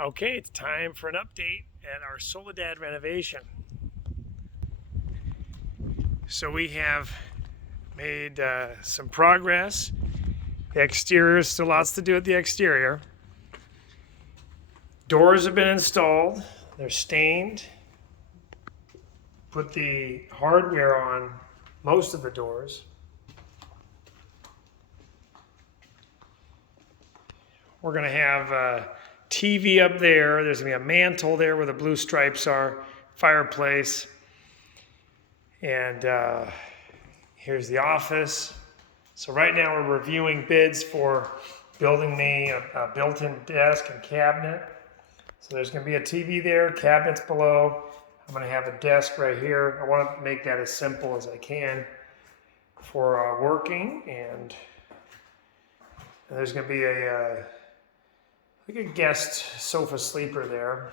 Okay, it's time for an update at our Soledad renovation. So we have made some progress. The exterior, still lots to do at the exterior. Doors have been installed. They're stained. Put the hardware on most of the doors. We're going to have a TV up there. There's going to be a mantle there where the blue stripes are, fireplace. And here's the office. So right now we're reviewing bids for building me a built-in desk and cabinet. So there's going to be a TV there, cabinets below. I'm going to have a desk right here. I want to make that as simple as I can for working. And there's going to be like a guest sofa sleeper there.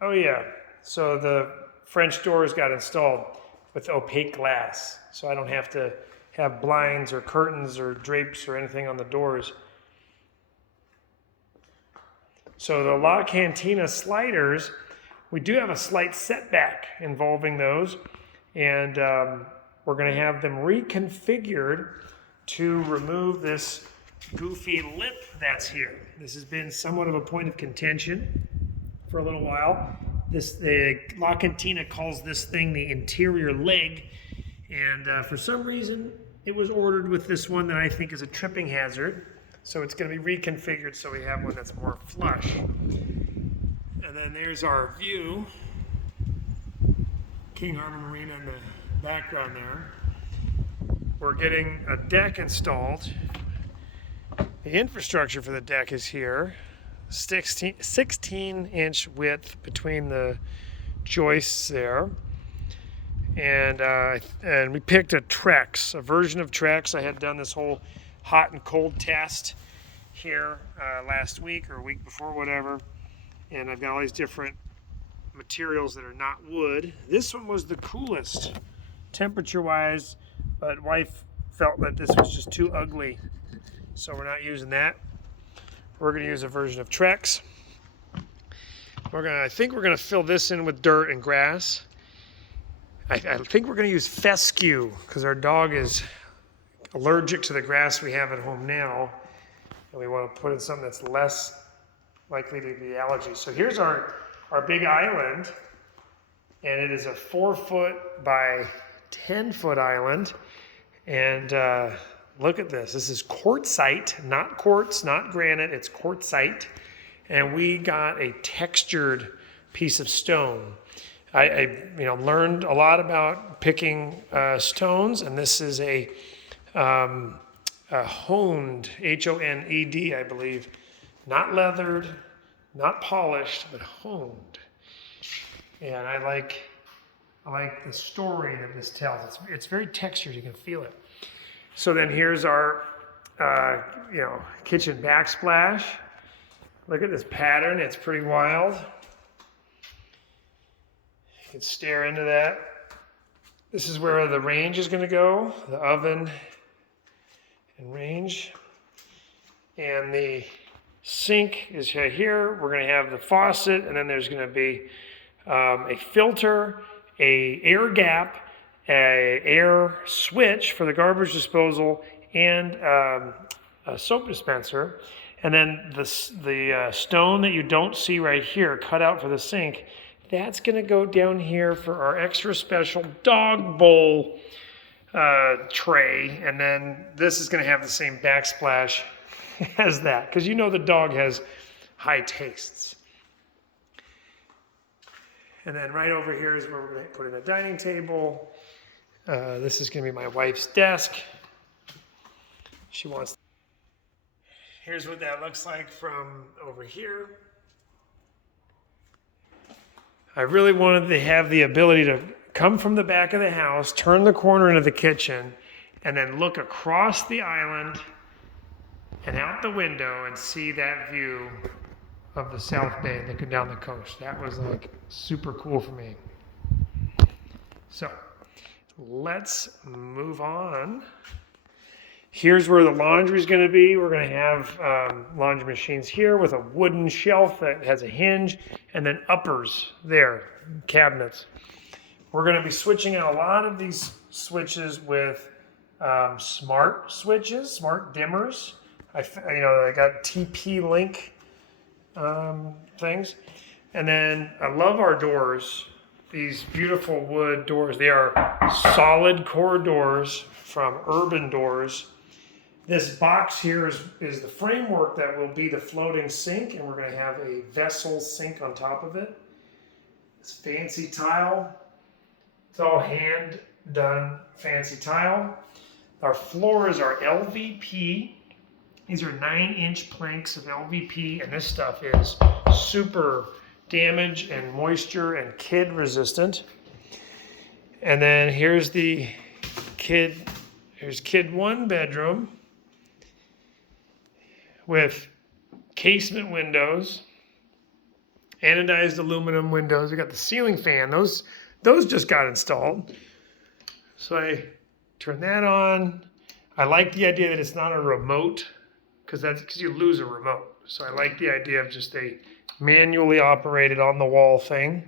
Oh yeah, so the French doors got installed with opaque glass, so I don't have to have blinds or curtains or drapes or anything on the doors. So the La Cantina sliders, we do have a slight setback involving those, and we're going to have them reconfigured to remove this goofy lip that's here. This has been somewhat of a point of contention for a little while. The La Cantina calls this thing the interior leg, and for some reason it was ordered with this one that I think is a tripping hazard. So it's going to be reconfigured so we have one that's more flush. And then there's our view. King Harbor Marina in the background there. We're getting a deck installed. The infrastructure for the deck is here. 16-inch width between the joists there. And we picked a version of Trex. I had done this whole hot and cold test here last week or week before, whatever. And I've got all these different materials that are not wood. This one was the coolest temperature-wise, but wife felt that this was just too ugly, so we're not using that. We're going to use a version of Trex. I think we're going to fill this in with dirt and grass. I think we're going to use fescue because our dog is allergic to the grass we have at home now, and we want to put in something that's less likely to be allergies. So here's our big island, and it is a 4-foot by 10-foot island. And look at this. This is quartzite, not quartz, not granite. It's quartzite, and we got a textured piece of stone. I learned a lot about picking stones, and this is a honed, H-O-N-E-D, I believe, not leathered, not polished, but honed. And I like the story that this tells. It's very textured. You can feel it. So then here's our kitchen backsplash. Look at this pattern. It's pretty wild. You can stare into that. This is where the range is going to go, the oven and range. And the sink is right here. We're going to have the faucet, and then there's going to be a filter, a air gap, a air switch for the garbage disposal, and a soap dispenser. And then the stone that you don't see right here, cut out for the sink, that's going to go down here for our extra special dog bowl tray. And then this is going to have the same backsplash as that, because the dog has high tastes. And then right over here is where we're going to put in a dining table. This is going to be my wife's desk. Here's what that looks like from over here. I really wanted to have the ability to come from the back of the house, turn the corner into the kitchen, and then look across the island and out the window and see that view of the South Bay looking down the coast. That was like super cool for me. So let's move on. Here's where the laundry is going to be. We're going to have laundry machines here with a wooden shelf that has a hinge, and then uppers there, cabinets. We're going to be switching out a lot of these switches with smart switches, smart dimmers. I got TP-Link things. And then I love our doors, these beautiful wood doors. They are solid core doors from Urban Doors. This box here is the framework that will be the floating sink, and we're going to have a vessel sink on top of it. It's fancy tile. It's all hand done fancy tile. Our floors are LVP. These are 9-inch planks of LVP, and this stuff is super damage and moisture and kid resistant. And then here's the kid 1 bedroom with casement windows, anodized aluminum windows. We got the ceiling fan. Those just got installed. So I turn that on. I like the idea that it's not a remote, because you lose a remote. So I like the idea of just a manually operated on the wall thing.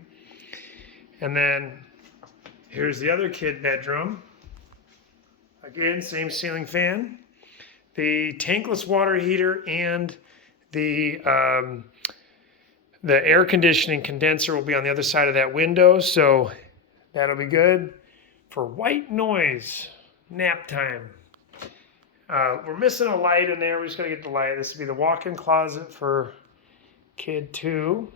And then here's the other kid bedroom. Again, same ceiling fan. The tankless water heater and the air conditioning condenser will be on the other side of that window, so that'll be good for white noise, nap time. We're missing a light in there. We're just going to get the light. This will be the walk-in closet for kid 2.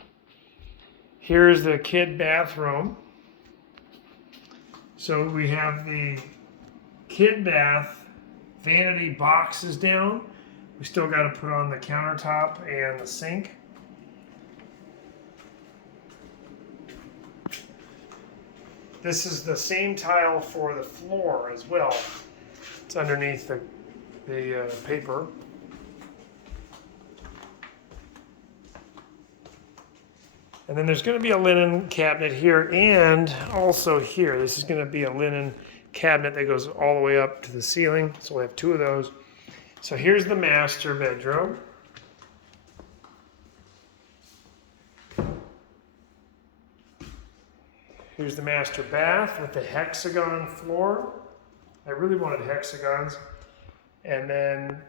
Here's the kid bathroom. So we have the kid bath vanity boxes down. We still got to put on the countertop and the sink. This is the same tile for the floor as well. It's underneath the paper. And then there's going to be a linen cabinet here and also here. This is going to be a linen cabinet that goes all the way up to the ceiling. So we'll have 2 of those. So here's the master bedroom. Here's the master bath with the hexagon floor. I really wanted hexagons. And then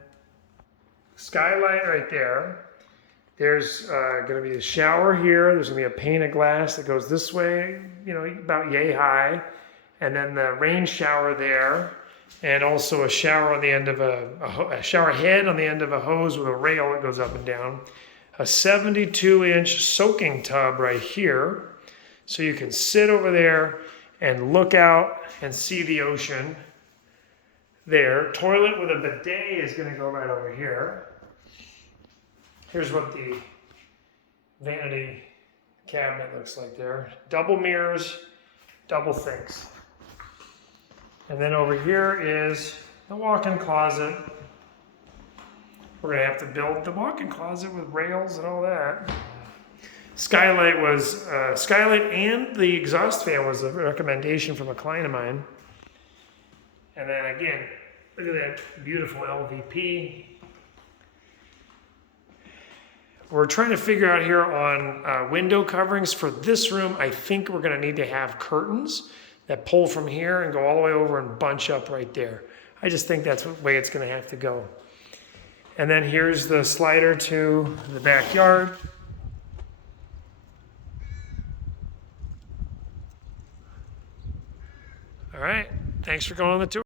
skylight right there. There's going to be a shower here. There's going to be a pane of glass that goes this way, about yay high. And then the rain shower there. And also a shower on the end of a shower head on the end of a hose with a rail that goes up and down. A 72-inch soaking tub right here. So you can sit over there and look out and see the ocean there. Toilet with a bidet is going to go right over here. Here's what the vanity cabinet looks like there. Double mirrors, double sinks. And then over here is the walk-in closet. We're going to have to build the walk-in closet with rails and all that. Skylight and the exhaust fan was a recommendation from a client of mine. And then again, look at that beautiful LVP. We're trying to figure out here on window coverings for this room. I think we're going to need to have curtains that pull from here and go all the way over and bunch up right there. I just think that's the way it's going to have to go. And then here's the slider to the backyard. All right, thanks for going on the tour.